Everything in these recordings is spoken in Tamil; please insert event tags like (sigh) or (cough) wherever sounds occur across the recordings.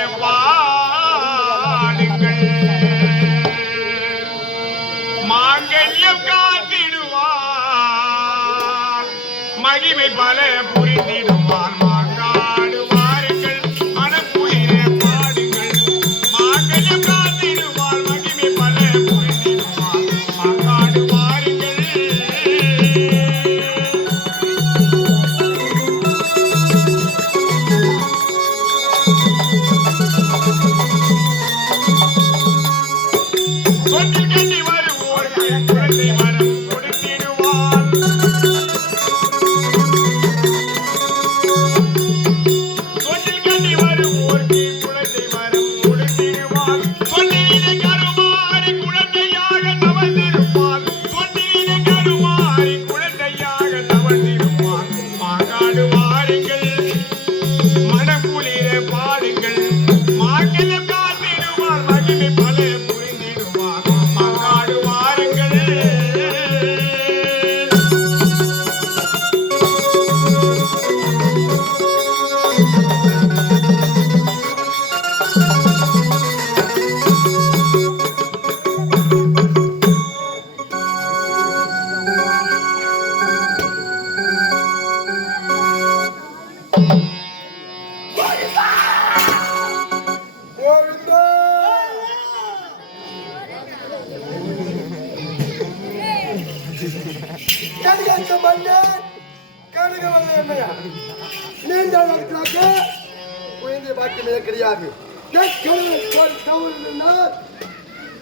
மனப்புலிரே மாங்கல்யம் காத்திடுவார். மகிமை பல புரிந்திடும். தொட்டில் கட்டி வருவோர்க்கு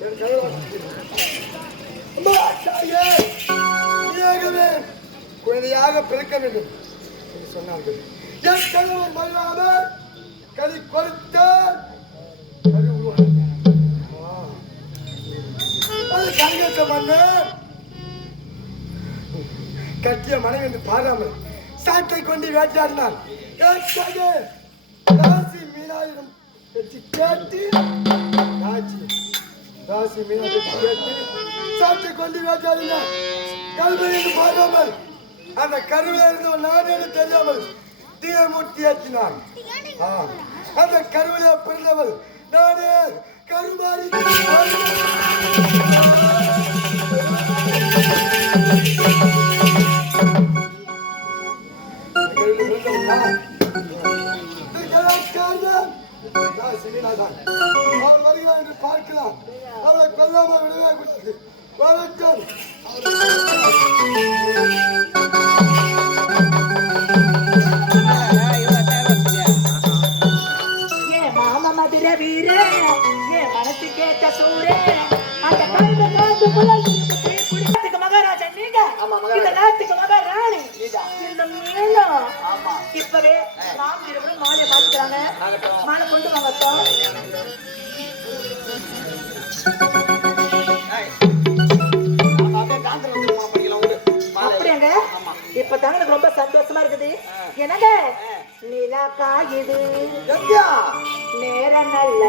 என் கணவன் அம்மா தாயே நீயாகவே குழந்தையாக பிறக்க வேண்டும் என்று சொன்னார்கள். என் கணவன் மல்லாமல் கனி கொடுத்தால் கரு உருவானது. அது கனகத்த மன்னர் கட்டிய மனைவி என்று பாராமல் சாட்டை கொண்டு வேட்டாடினார். ஏற்காக ராசி மீனாயிரம் வச்சு கேட்டு. ராசி. ராசி மீனா வச்சு கேட்டு. சாட்டை கொண்டு வேட்டாடினார். கல்வி என்று அந்த கருவில் இருந்த நானே தெரியாமல் தீய மூட்டி ஆ, அந்த கருவிலே பிறந்தவள் நானே. Karumari. Tekrar çıkardım. Ya senin adam. Parları geldi parkına. Bırak vallahi bana bırak. Bırak gel. இப்பவே நாம் இருவரும் மாலையை பார்த்துக்கிறாங்க. மாலை கொண்டு வாங்க. அப்படியாங்க? இப்ப தாங்க எனக்கு ரொம்ப சந்தோஷமா இருக்குது. என்னங்க? நிலா காயுது. நேரம் நல்ல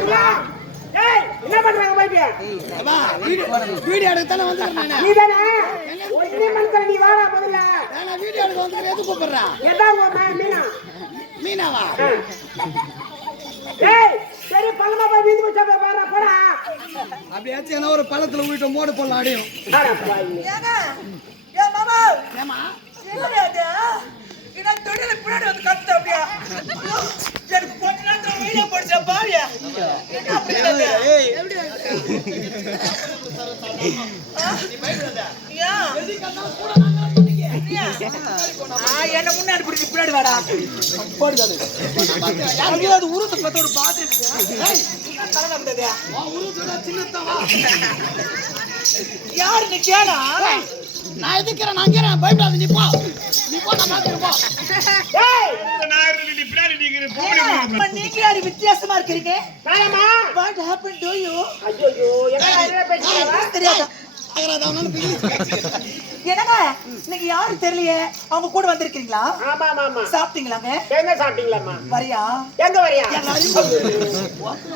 குலா ஏய் என்ன பண்றாங்க பாய்க்கு வீடியோ எடுத்தானே வந்துடுறேன் நீ தானே நீ வாடா முதல்ல. நான் வீடியோ எடுக்க வந்து எது எதா மீனா? மீனாவா? ஏய் சரி பல்லமா போய் வீதி போடா அப்படியாச்சும் ஏன்னா ஒரு பள்ளத்துல போயிட்டு மோடு போடலாம் அடியும். எனக்கு கொஞ்ச நேரத்துல வீடியோ போடுச்சா பாரியா என்ன (laughs) என்ன முன்னாடி பிடிச்சி பின்னாடி வாடா. போடுது அது பாத்துருக்கு யாரு நீ கேடா நான் எதுக்கிறேன்? நான் கேறேன் பயப்படாத நீ போ. நீ நான் நீங்க யாரு வித்தியாசமா இருக்கிறீங்க? வாட் ஹேப்பன் டு யூ ஐயோ என்ன தெரியாதா? என்னங்க நீங்க யாரு தெரியலையே அவங்க கூட வந்திருக்கீங்களா ஆமா ஆமா ஆமா சாப்பிட்டீங்களாங்க என்ன சாப்பிட்டீங்களாம்மா வரியா எங்க வரியா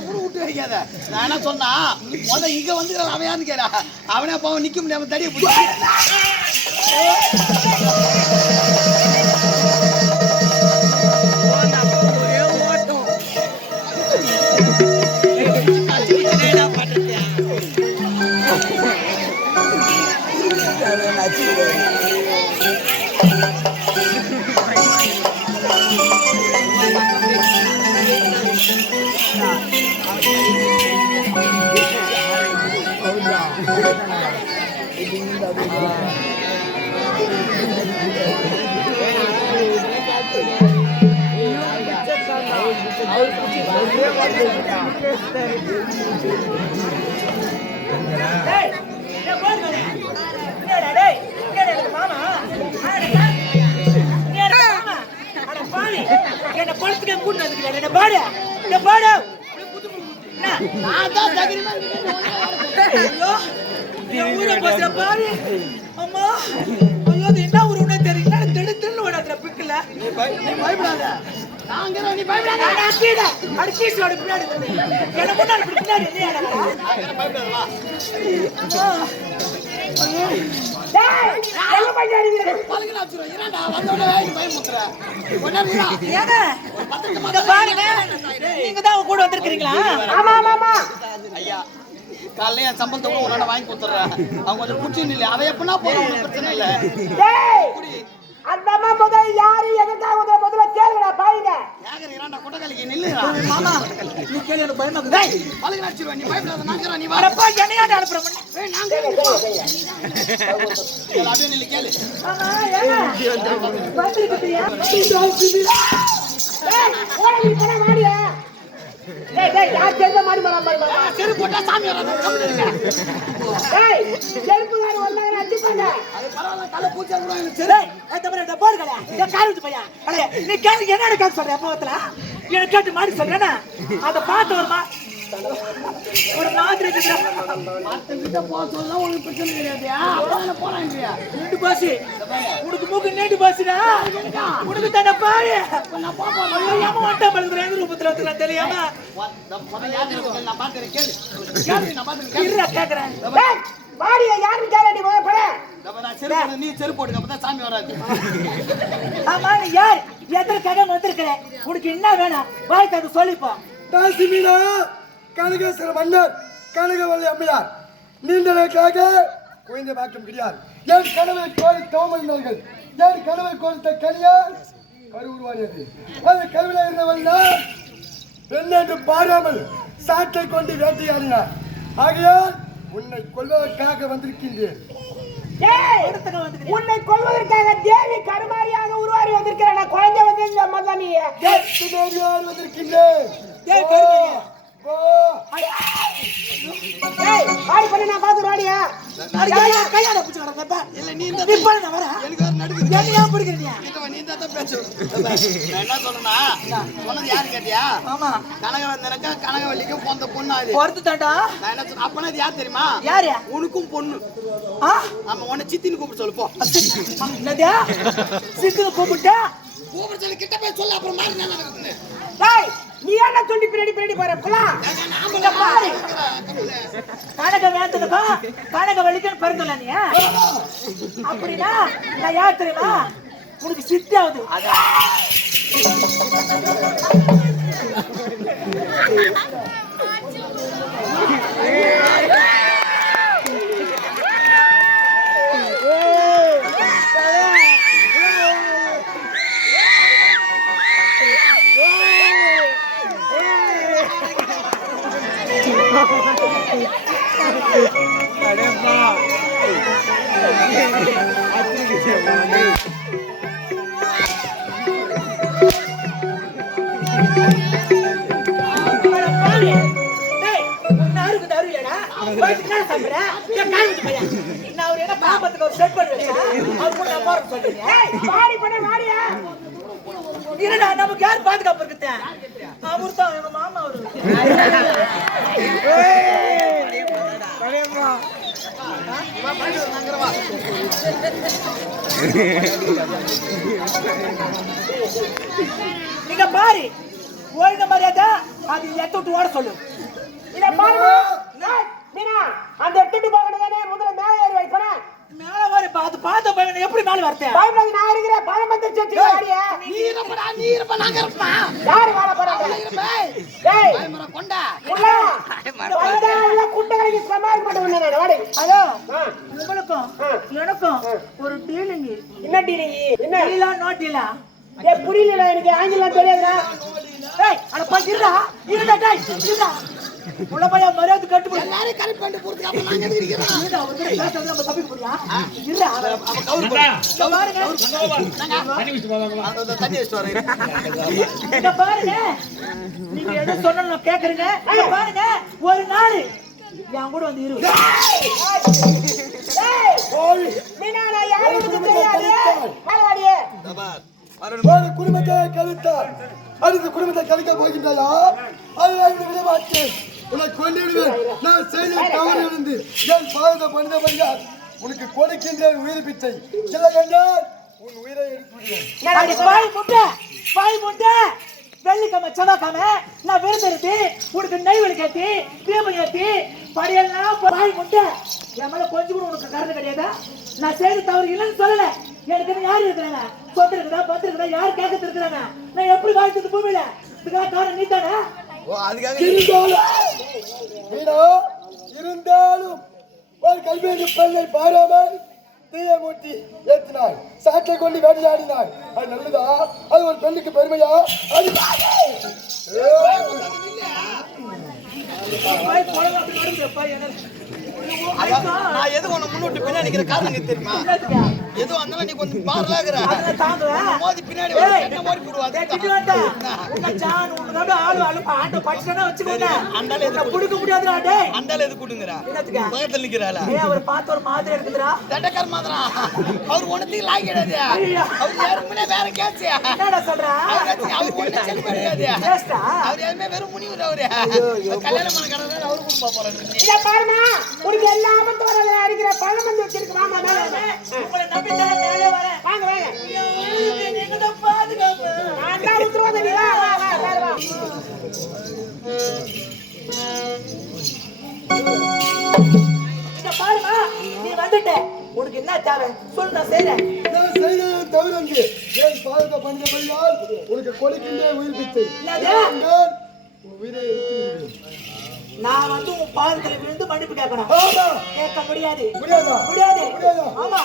ஊரு விட்டு வைக்காத நான் என்ன சொன்னா முத இங்க வந்து அவன் யாருன்னு கேடா அவனே பாவம் நிக்க முடியாம தடிய பிடிச்சி என்ன பாடு என்ன பாடு நான் தான் ஊரை பாரு. அம்மா ஐயோ என்ன ஊர் உனக்கு தெரியல. தெடு தென்னு ஓடாதுல பிக்கல நீ பயப்படாத. நாங்க நீ பயப்படாத. பின்னாடி முன்னாடி பின்னாடி பயப்படாத நீங்க தான் அவங்க கூட வந்திருக்கீங்களா ஆமா ஆமா ஆமா ஐயா காலையில என் சம்பளத்தை கூட வாங்கி கொடுத்துட்றேன் அவங்க கொஞ்சம் குச்சி இல்லை அவ எப்படின்னா போதும் ஒன்றும் பிரச்சனை இல்லை அந்த அம்மா முதல் யாரு? எதுக்காக முதல்ல முதல்ல கேளுடா பாருங்க. ஏகர் இரண்டா நில்லுடா மாமா நீ கேளு எனக்கு பயமா இருக்கு. டேய் வச்சிருவேன் நீ பயப்படாத நாங்கிறோம் நீ வர வரப்பா என்னையாண்ட அனுப்புற மண்ணு? ஏய் நாங்க அப்படியே நில்லு கேளு. ஆமா ஓடி நீ போடா மாடியா டேய் டேய் யார் தெரிஞ்ச மாடி மரம் மாடி மரம் செருப்பு போட்டா சாமி வராது. கம்முனு இருங்க. டேய் செருப்பு கார வந்தாங்க அடிப்பாங்க அது பரவாயில்ல தலை பூச்சா கூட எனக்கு சரி. ஏய் தம்பி இந்த போடு கலையா இந்த கார் விட்டு பையா. அடே நீ கேளு என்னடா கேட்க சொல்ற அப்பத்துல என்ன கேட்டு மாடி சொல்றேனா அத பார்த்து வருமா ஒரு மாதிரி இருக்குடா போக சொல்லலாம் உனக்கு பிரச்சனை கிடையாது அப்பதானே போறாங்க ரெண்டு பாசி உனக்கு மூக்கு நேட்டு பாசிடா உனக்கு தானே பாரு நான் பாப்பா ஐயோ ஏமா பழுதுற எங்க ரூபத்துல தெரியாம நான் பாத்துறேன் கேளு நான் பாத்துறேன் கேக்குறேன் டேய் கேளடி போட நீ செருப்பு போடுங்க அப்பதான் சாமி வராது ஆமா யார் எதற்காக வந்திருக்கிறேன் உனக்கு என்ன வேணும்? வாய் தந்து சொல்லிப்போம் தாசி கனகேஸ்வர மன்னர் கனகவல்லி அம்மையார். நீண்ட நாட்களாக குழந்தை பாக்கம் கிடையாது. என் கனவை கோரி தோமறினார்கள் என் கனவை கொடுத்த கனியார் கரு உருவானது அந்த கருவில இருந்தவன் நான். பெண்ணென்று பாராமல் சாட்டை கொண்டு வேட்டையாடினார். ஆகையால் உன்னை கொல்வதற்காக வந்திருக்கின்றேன். உன்னை கொல்வதற்காக தேவி கருமாரியாக உருவாகி வந்திருக்கிறேன். நான் குழந்தை வந்து வந்திருக்கின்றேன் ஆடி பண்ணி நான் பாத்து வாடியா கையாட பிடிச்சு கிடக்கப்ப இல்ல நீ இந்த நீ வர எனக்கு வேற நடுக்குது என்ன ஏன் பிடிக்கிறீங்க நீ தான் நான் என்ன சொல்றேன்னா சொன்னது யாரு கேட்டியா ஆமா கனகவந்தனுக்கு கனகவல்லிக்கும் பொந்த பொண்ணு அது பொறுத்து தாண்டா நான் என்ன சொன்ன அப்பனா அது யார் தெரியுமா யாரு உனக்கும் பொண்ணு ஆ ஆமா உன்னை சித்தின்னு கூப்பிட்டு சொல்லு போ என்னது? கூப்பிட்டா கூப்பிட்டு சொல்லி கிட்ட போய் சொல்லு அப்புறம் மாதிரி என்ன நடக்குதுன்னு நீ என்ன சொல்லி பின்னாடி பின்னாடி போற. புலா. இங்க பாரு. கனக வேந்தனுக்கும் கனக வலிக்கணும் பிறந்தல நீ அப்படின்னா நான் யார் தெரியுமா? உனக்கு சித்தியாவது அதான். என்ன சாப்பிடுற? ஏன் காய் வெட்டி பையா? நான் அவர் என்ன பாம்பத்துக்கு ஒரு set பண்ணி? அவர் கூட நான் போறேன்னு சொல்றீங்க? ஏய், வாடி போடா, வாடியா. இருடா, நமக்கு யார் பாதுகாப்பு இருக்குது? அவர்தான், எங்க மாமா அவரு. நீங்க பாரு மரியாதை அது எத்த விட்டு ஓட சொல்லு இத பாருங்க ஏய், மீனா அந்த எட்டுட்டு போகணும் தானே முதல்ல மேலே ஏறி வைக்கணும் மேல வர பார்த்து பார்த்த வரத்தேன் பயப்படாத நான் இருக்கிறேன். பயம் வந்துருச்சு வாடியா. நீ இருப்படா நீ இருப்ப நாங்க இருப்பா யார் வாழ போறாங்க? டேய் மரம் கொண்டா. உள்ள வந்தா உள்ள குட்டைகளுக்கு சமாளி பண்ண வந்தேன் நான். வாடி. ஹலோ உங்களுக்கும் எனக்கும் ஒரு டீலிங் என்ன டீலிங் என்ன? டீலா நோ டீலா ஏய் புரியல எனக்கு ஆங்கிலம் தெரியாதுடா. ஏய் அட பஞ்சிரா இருடா டேய் இருடா உள்ள போய் மரியாதை கட்டு எல்லாரும் கரெக்ட் பண்ணிட்டு போறதுக்கு அப்ப நாங்க எதுக்கு இருக்கிறோம் இருடா ஒரு தடவை பேசுறது நம்ம தப்பிக்க இங்க பாருங்க. தண்ணி குடிச்சிட்டு போவாங்களா? அந்த தண்ணி வச்சுட்டு வரேன். இங்க பாருங்க. நீங்க எதை சொன்னாலும் நான் கேக்குறீங்க? இங்க பாருங்க. ஒரு நாள். என் கூட வந்து இரு. மீனா நான் யாருக்கு தெரியாது? மேலவாடியே ஒரு குடும்பத்தை கழித்தார் அடுத்த குடும்பத்தை கழிக்க போகின்றாயா? அதை மாட்டேன் உன்னை கொண்டு விடுவேன். நான் செய்த தவறு இருந்து என் பாதத்தை பண்ணபடியால் உனக்கு கொடுக்கின்றேன் உயிர் பிச்சை. இல்லை என்றால் உன் உயிரை எடுத்து விடுவேன் பாய் முட்டை பாய் முட்டை. வெள்ளிக்கிழமை செவ்வாய்க்கிழமை நான் விருந்திருத்தி உனக்கு நெய் கட்டி தீபம் ஏற்றி படையெல்லாம் பாய் முட்டை. என் மேல கொஞ்சம் கூட உனக்கு கருத்து கிடையாதா? நான் செய்த தவறு இல்லைன்னு சொல்லல. எனக்கு யார் இருக்கிறாங்க? சொத்து இருக்குதா பத்து இருக்குதா யார் கேட்கறது இருக்கிறாங்க? நான் எப்படி வாழ்த்துட்டு பூமியில? இதுக்காக காரணம் நீ தானே இருந்தாலும் இருந்தாலும் ஒரு கல்வியறிவு பெண்ணை பாராமல் தீய மூட்டி ஏற்றினாய் சாட்டை கொண்டு வேட்டையாடினாய் அது நல்லதா அது ஒரு பெண்ணுக்கு பெருமையா அது நான் எது உன்னை முன்னோட்டு பின்னாடி நிக்கிற காரணம் எனக்கு தெரியுமா? எதுவும் இருந்தாலும் நீ கொஞ்சம் தாங்குவேன். மோதி பின்னாடி என்ன மோதி போடுவாங்க ஆட்டோ படிச்சுட்டேன்னா வச்சுக்கோங்க. அந்தால எதுக்கு உன்னை புடிக்க முடியாதுடா, டேய். அண்டால எது என்னத்துக்கு? பக்கத்துல நிக்கிறாளா ஏய், அவரை பார்த்து ஒரு மாதிரி இருக்குதுடா. தண்டக்கார மாதிரா அவர் லாய்க்கிடாது ஐயா. அவர் யாருக்குமே வேற கேச்சு என்னடா சொல்ற? அவர் ஒண்ணு கிடையாது. அவர் யாருமே வெறும் முனிவர் அவரு கல்யாணம் பண்ண கடவுள் அவரு கூட போறாரு இதை பாரும்மா, உனக்கு எல்லா ஆபத்தும் வராதுடா, அடிக்கிற பழம் வந்து வச்சிருக்கு. வாம்மா, மேல உனக்கு என்ன தேவை சொல்லு நான் செய்றேன் நான் செய்த தவறு அங்கு என் பாதத்தை பண்ணபடியால் உனக்கு கொடுக்கின்றேன் உயிர் பிச்சை உயிரை நான் வந்து உன் பாதத்துல விழுந்து மன்னிப்பு கேட்கணும். கேட்க முடியாது. முடியாதா? முடியாது. முடியாதா? ஆமா.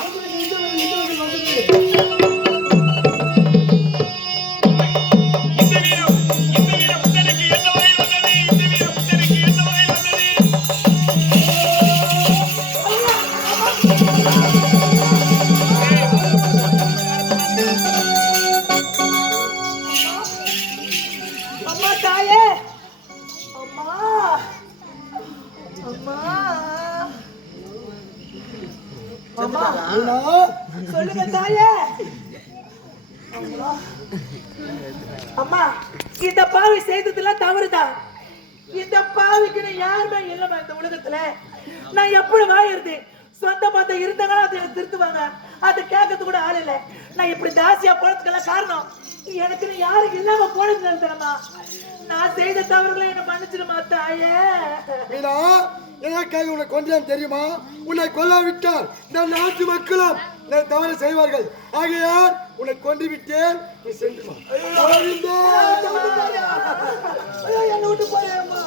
அம்மா இந்த பாவி செய்ததெல்லாம் தவறுதான் இந்த பாவிக்குன்னு யாருமே இல்லைம்மா இந்த உலகத்துல. நான் எப்படி வாழிருது சொந்த பந்தம் இருந்தாங்கன்னா அதை எனக்கு திருத்துவாங்க. அது கேட்கறது கூட ஆள் இல்லை. நான் இப்படி தாசியா போனதுக்கெல்லாம் காரணம் எனக்கு யாருக்கு இல்லாம போனது நிறுத்தணுமா நான் செய்த தவறுகளை என்ன மன்னிச்சிடுமா தாயே? மீனா எனக்காக உனக்கு கொஞ்சம் தெரியுமா? உன்னை கொல்லாவிட்டால் இந்த நாட்டு மக்களும் தவறு செய்வார்கள். ஆகையால் உன்னை கொன்று விட்டேன் நீ சென்று என்னை விட்டு போயேம்மா.